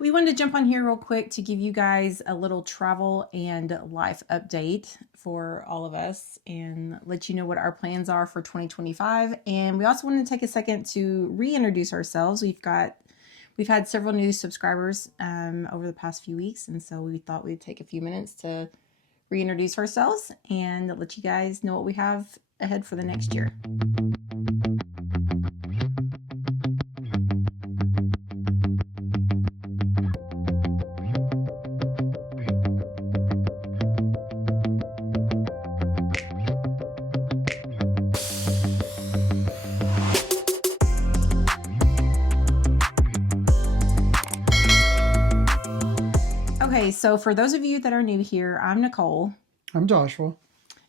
We wanted to jump on here real quick to give you guys a little travel and life update for all of us and let you know what our plans are for 2025. And we also wanted to take a second to reintroduce ourselves. We've had several new subscribers over the past few weeks, and so we thought we'd take a few minutes to reintroduce ourselves and let you guys know what we have ahead for the next year. Okay, so for those of you that are new here, I'm Nicole. I'm Joshua.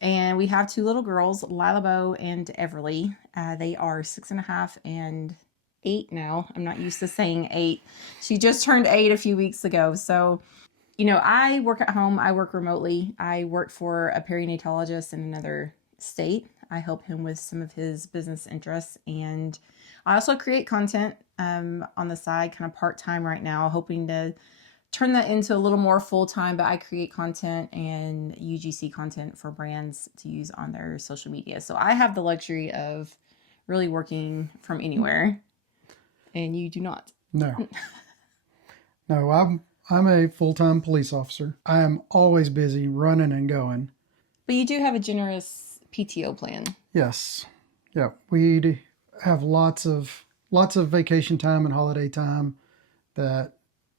And we have two little girls, Lilabo and Everly. They are 6.5 and 8 now. I'm not used to saying 8. She just turned 8 a few weeks ago. So, you know, I work at home. I work remotely. I work for a perinatologist in another state. I help him with some of his business interests. And I also create content on the side, kind of part-time right now, hoping to turn that into a little more full-time, but I create content and UGC content for brands to use on their social media. So I have the luxury of really working from anywhere, and you do not. No. No, I'm a full-time police officer. I am always busy running and going. But you do have a generous PTO plan. Yes. Yeah, we have lots of vacation time and holiday time that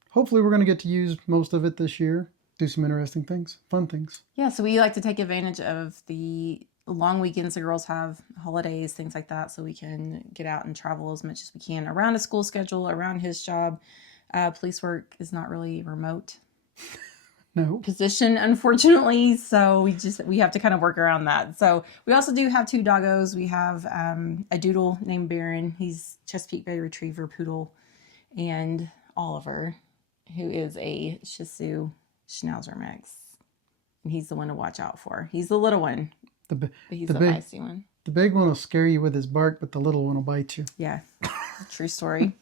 hopefully we're going to get to use most of it this year. Do some interesting things, fun things. Yeah, so we like to take advantage of the long weekends the girls have, holidays, things like that, so we can get out and travel as much as we can around a school schedule, around his job. Police work is not really remote No. position, unfortunately, so we have to kind of work around that. So we also do have 2 doggos. We have a doodle named Baron. He's Chesapeake Bay Retriever Poodle, and Oliver, who is a Shih Tzu Schnauzer mix. And he's the one to watch out for. He's the little one, but he's the feisty one. The big one will scare you with his bark, but the little one will bite you. Yeah, true story.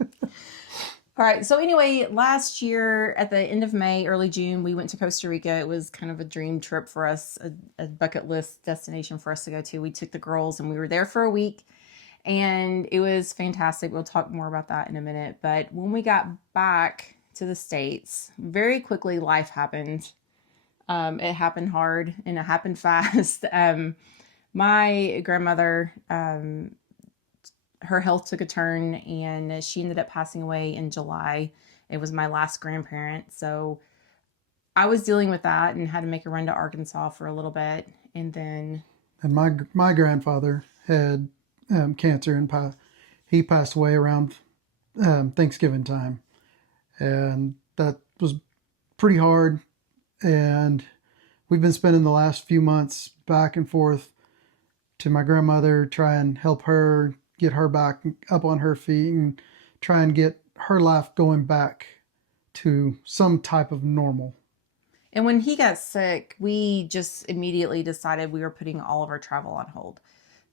All right, so anyway, last year at the end of May, early June, we went to Costa Rica. It was kind of a dream trip for us, a bucket list destination for us to go to. We took the girls and we were there for a week. And it was fantastic. We'll talk more about that in a minute. But when we got back to the States, very quickly life happened. It happened hard and it happened fast. My grandmother, her health took a turn and she ended up passing away in July. It was my last grandparent. So I was dealing with that and had to make a run to Arkansas for a little bit. And my grandfather had cancer and he passed away around Thanksgiving time. And that was pretty hard. And we've been spending the last few months back and forth to my grandmother, try and help her get her back up on her feet and try and get her life going back to some type of normal. And when he got sick, we just immediately decided we were putting all of our travel on hold.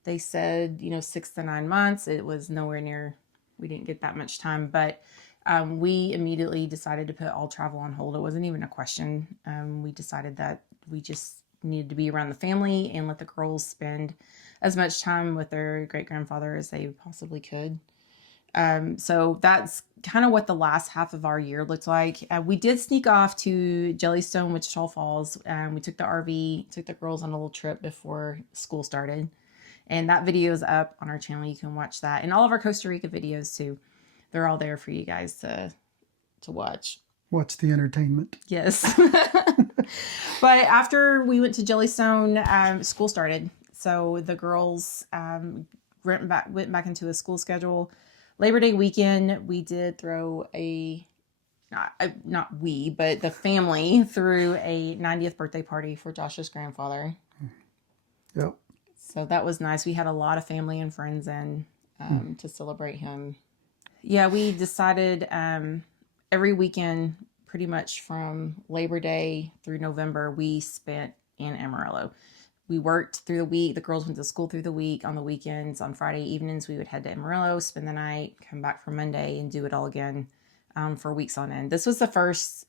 They said, 6 to 9 months. It was nowhere near, we didn't get that much time, but we immediately decided to put all travel on hold. It wasn't even a question. We decided that we just needed to be around the family and let the girls spend as much time with their great-grandfather as they possibly could. So that's kind of what the last half of our year looked like. We did sneak off to Jellystone, Wichita Falls. We took the RV, took the girls on a little trip before school started. And that video is up on our channel. You can watch that. And all of our Costa Rica videos too. They're all there for you guys to watch. Watch the entertainment. Yes. But after we went to Jellystone, school started. So the girls went back into a school schedule. Labor Day weekend, we did throw not we, but the family threw a 90th birthday party for Josh's grandfather. Yep. So that was nice. We had a lot of family and friends in to celebrate him. Yeah, we decided every weekend, pretty much from Labor Day through November, we spent in Amarillo. We worked through the week. The girls went to school through the week. On the weekends, on Friday evenings, we would head to Amarillo, spend the night, come back for Monday, and do it all again for weeks on end. This was the first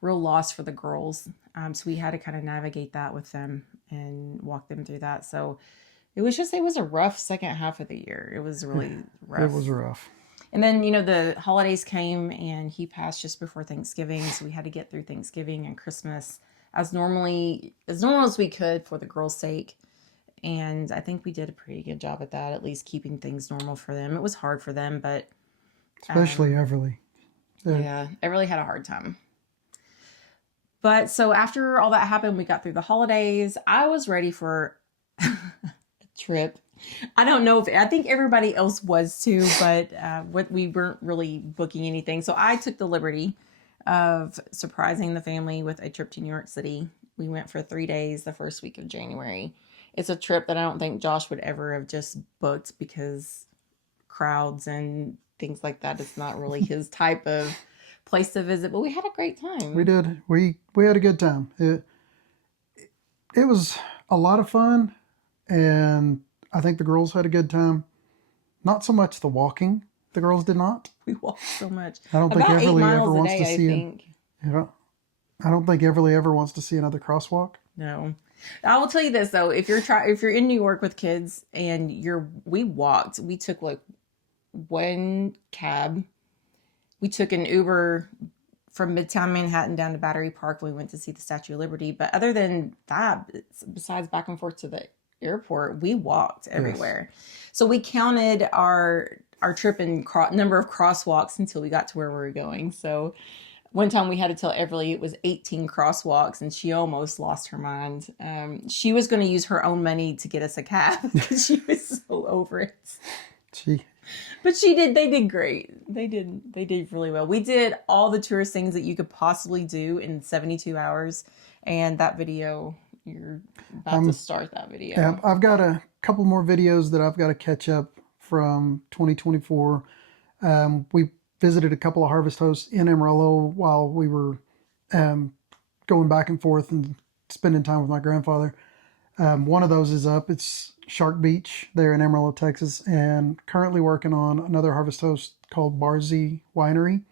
real loss for the girls. So we had to kind of navigate that with them and walk them through that. So it was a rough second half of the year. It was really rough. It was rough. And then, you know, the holidays came and he passed just before Thanksgiving. So we had to get through Thanksgiving and Christmas as normal as we could for the girls' sake. And I think we did a pretty good job at that, at least keeping things normal for them. It was hard for them, but especially Everly. Yeah, Everly had a hard time. But so after all that happened, we got through the holidays. I was ready for a trip. I don't know I think everybody else was too, but we weren't really booking anything. So I took the liberty of surprising the family with a trip to New York City. We went for 3 days the first week of January. It's a trip that I don't think Josh would ever have just booked because crowds and things like that. It's not really his type of place to visit, but we had a great time. We did. We had a good time. It was a lot of fun, and I think the girls had a good time. Not so much the walking. The girls did not. We walked so much. I don't think About 8 Everly miles ever a wants day, to I see think. I don't think Everly ever wants to see another crosswalk. No. I will tell you this though, if you're in New York with kids and we took like one cab. We took an Uber from Midtown Manhattan down to Battery Park when we went to see the Statue of Liberty. But other than that, besides back and forth to the airport, we walked everywhere. Yes. So we counted our trip and number of crosswalks until we got to where we were going. So one time we had to tell Everly it was 18 crosswalks, and she almost lost her mind. She was going to use her own money to get us a cab because she was so over it. But they did great. They did really well. We did all the tourist things that you could possibly do in 72 hours. And that video, you're about to start that video. Yeah, I've got a couple more videos that I've got to catch up from 2024. We visited a couple of harvest hosts in Amarillo while we were going back and forth and spending time with my grandfather. One of those is up. It's Shark Beach there in Amarillo, Texas, and currently working on another harvest host called Barzy Winery.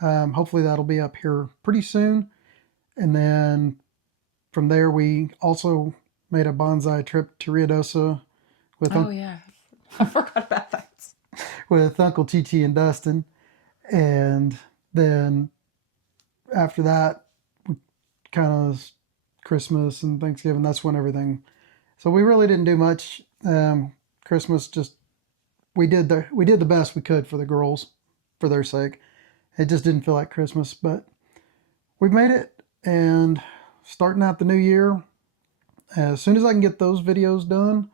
Hopefully that'll be up here pretty soon. And then from there, we also made a bonsai trip to Ruidoso with yeah, I forgot about that. With Uncle Chi-Chi and Dustin. And then after that, kind of Christmas and Thanksgiving, that's when everything. So we really didn't do much. Christmas, just we did the best we could for the girls, for their sake. It just didn't feel like Christmas, but we've made it. And starting out the new year, as soon as I can get those videos done,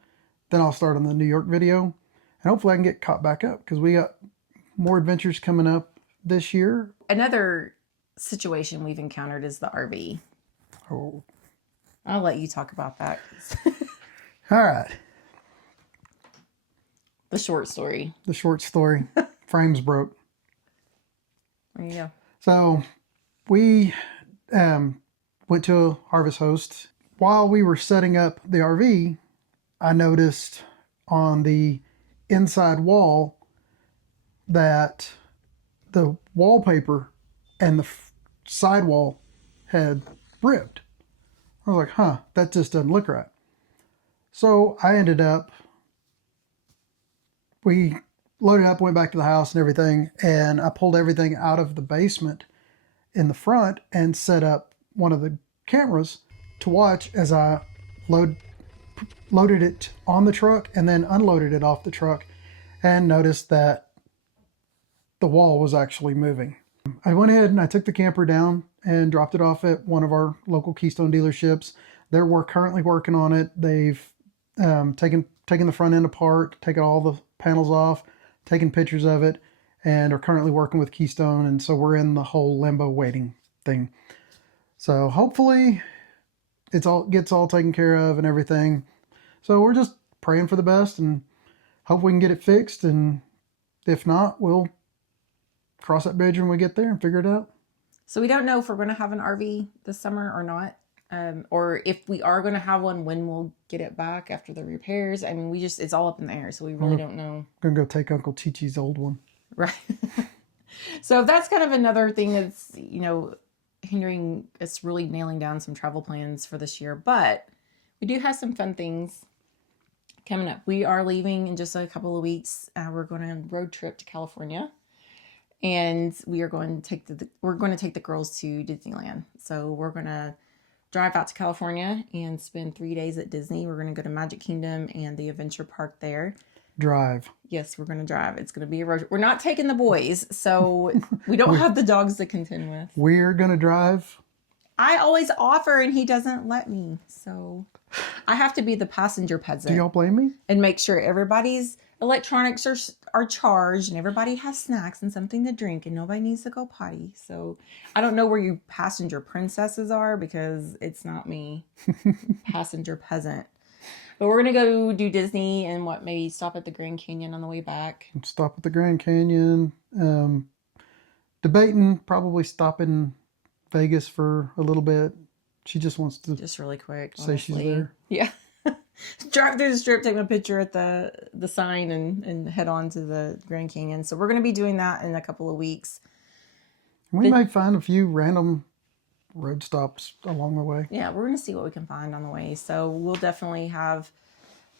then I'll start on the New York video, and hopefully I can get caught back up because we got more adventures coming up this year. Another situation we've encountered is the RV. Oh, I'll let you talk about that. All right. The short story. Frames broke. There you go. So we went to a harvest host. While we were setting up the RV, I noticed on the inside wall that the wallpaper and the side wall had ripped. I was like, that just doesn't look right. So I ended up, we loaded up, went back to the house and everything, and I pulled everything out of the basement in the front and set up one of the cameras to watch as I loaded it on the truck and then unloaded it off the truck, and noticed that the wall was actually moving. I went ahead and I took the camper down and dropped it off at one of our local Keystone dealerships. They're currently working on it. They've taken the front end apart, taken all the panels off, taken pictures of it, and are currently working with Keystone. And so we're in the whole limbo waiting thing. So hopefully it gets all taken care of and everything. So we're just praying for the best and hope we can get it fixed. And if not, we'll cross that bridge when we get there and figure it out. So we don't know if we're going to have an RV this summer or not. Or if we are going to have one, when we'll get it back after the repairs. I mean, it's all up in the air. So we really don't know. Gonna go take Uncle Chi-Chi's old one. Right. So that's kind of another thing that's, hindering us really nailing down some travel plans for this year. But we do have some fun things coming up. We are leaving in just a couple of weeks. We're going on a road trip to California, and we're going to take the girls to Disneyland. So we're going to drive out to California and spend 3 days at Disney. We're going to go to Magic Kingdom and the Adventure Park there. Drive. Yes, we're going to drive. It's going to be a road. We're not taking the boys, so we don't have the dogs to contend with. We're going to drive. I always offer, and he doesn't let me. So I have to be the passenger peasant. Do y'all blame me? And make sure everybody's electronics are charged and everybody has snacks and something to drink and nobody needs to go potty. So I don't know where you passenger princesses are because it's not me. Passenger peasant. But we're going to go do Disney and maybe stop at the Grand Canyon on the way back. Stop at the Grand Canyon. Debating probably stop in Vegas for a little bit. She just wants to just really quick say she's there. Yeah. Drive through the strip, take my picture at the sign and head on to the Grand Canyon. So we're going to be doing that in a couple of weeks. We might find a few random road stops along the way. Yeah, we're going to see what we can find on the way. So we'll definitely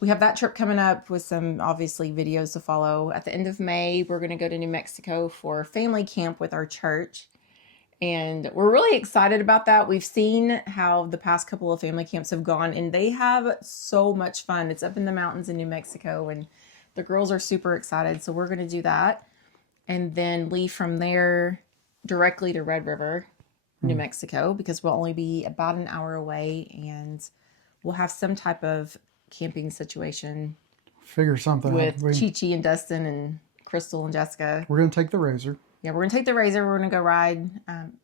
we have that trip coming up with some obviously videos to follow. At the end of May, we're going to go to New Mexico for family camp with our church. And we're really excited about that. We've seen how the past couple of family camps have gone, and they have so much fun. It's up in the mountains in New Mexico, and the girls are super excited. So we're going to do that and then leave from there directly to Red River, New Mexico, because we'll only be about an hour away, and we'll have some type of camping situation. Figure something with out. Chi-Chi and Dustin and Crystal and Jessica. We're going to take the Razor. Yeah, we're going to take the Razor. We're going to go ride.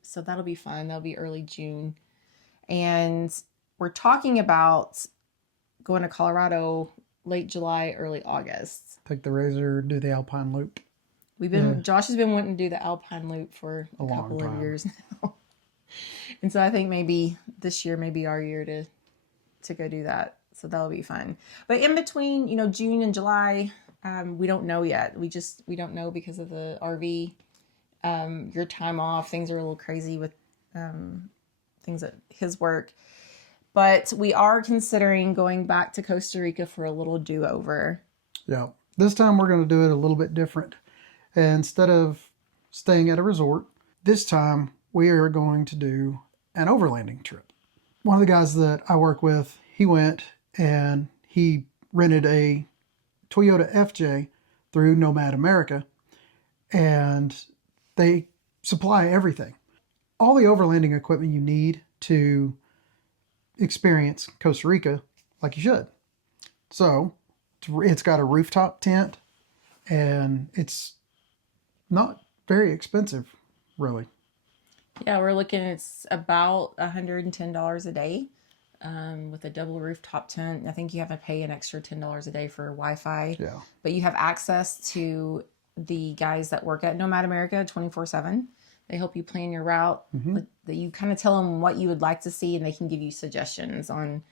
So that'll be fun. That'll be early June. And we're talking about going to Colorado late July, early August. Take the Razor, do the Alpine Loop. Josh has been wanting to do the Alpine Loop for a couple of years now. And so I think maybe this year may be our year to go do that. So that'll be fun. But in between, June and July, we don't know yet. We don't know because of the RV. Your time off, things are a little crazy with things at his work. But we are considering going back to Costa Rica for a little do-over. Yeah. This time we're going to do it a little bit different. Instead of staying at a resort, this time we are going to do an overlanding trip. One of the guys that I work with, he went and he rented a Toyota FJ through Nomad America, and they supply everything. All the overlanding equipment you need to experience Costa Rica like you should. So it's got a rooftop tent, and it's not very expensive, really. Yeah, we're looking, it's about $110 a day with a double rooftop tent. I think you have to pay an extra $10 a day for Wi-Fi. Yeah. But you have access to the guys that work at Nomad America 24/7. They help you plan your route. You kind of tell them what you would like to see, and they can give you suggestions on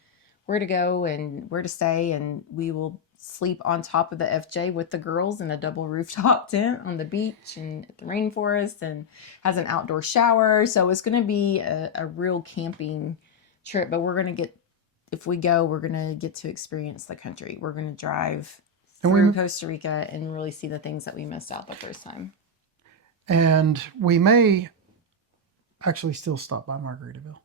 where to go and where to stay. And we will sleep on top of the FJ with the girls in a double rooftop tent on the beach and at the rainforest, and has an outdoor shower. So it's going to be a real camping trip, but if we go, we're going to get to experience the country. We're going to drive through Costa Rica and really see the things that we missed out the first time. And we may actually still stop by Margaritaville.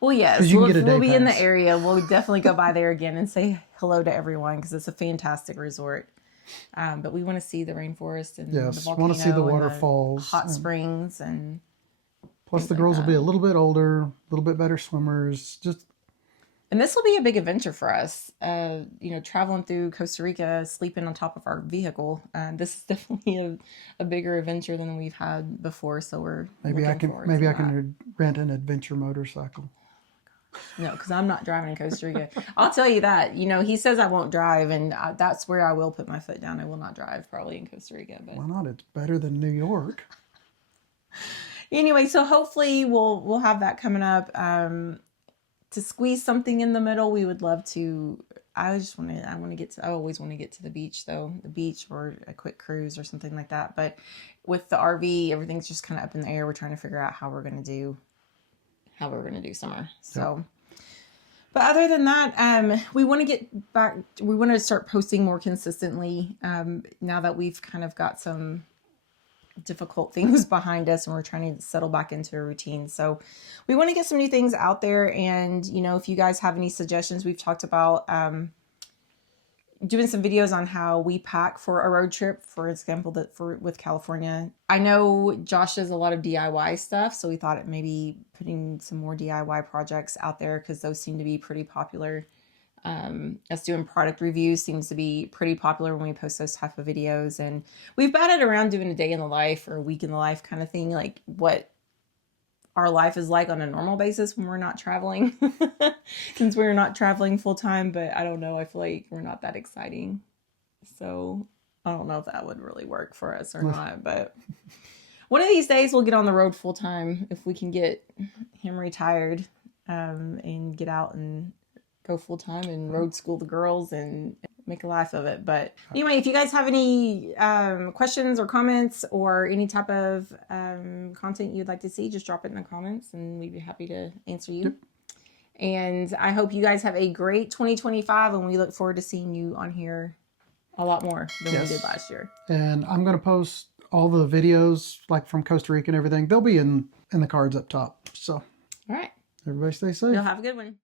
Well, yes, we'll be in the area. We'll definitely go by there again and say hello to everyone because it's a fantastic resort. But we want to see the rainforest and the volcano, want to see the waterfalls, hot springs, and plus the girls will be a little bit older, a little bit better swimmers. And this will be a big adventure for us. Traveling through Costa Rica, sleeping on top of our vehicle. This is definitely a bigger adventure than we've had before. So we're maybe I can rent an adventure motorcycle. No, because I'm not driving in Costa Rica. I'll tell you that. He says I won't drive, and that's where I will put my foot down. I will not drive probably in Costa Rica. But why not? It's better than New York. Anyway, so hopefully we'll have that coming up. to squeeze something in the middle, we would love to. I always want to get to the beach though, the beach or a quick cruise or something like that. But with the RV, everything's just kind of up in the air. We're trying to figure out how we're going to do summer. So, but other than that, we want to get back. We want to start posting more consistently. Now that we've kind of got some difficult things behind us and we're trying to settle back into a routine. So we want to get some new things out there. And, you know, if you guys have any suggestions, we've talked about doing some videos on how we pack for a road trip, for example, with California. I know Josh does a lot of DIY stuff, so we thought it maybe putting some more DIY projects out there because those seem to be pretty popular. Us doing product reviews seems to be pretty popular when we post those type of videos, and we've batted around doing a day in the life or a week in the life kind of thing, like what our life is like on a normal basis when we're not traveling since we're not traveling full time. But I don't know, I feel like we're not that exciting, so I don't know if that would really work for us or not. But one of these days we'll get on the road full time if we can get him retired and get out and go full time and road school the girls and make a life of it. But anyway, if you guys have any questions or comments or any type of content you'd like to see, just drop it in the comments and we'd be happy to answer you. Yep. And I hope you guys have a great 2025, and we look forward to seeing you on here a lot more than we did last year. And I'm going to post all the videos like from Costa Rica and everything. They'll be in the cards up top. So all right, everybody stay safe. You'll have a good one.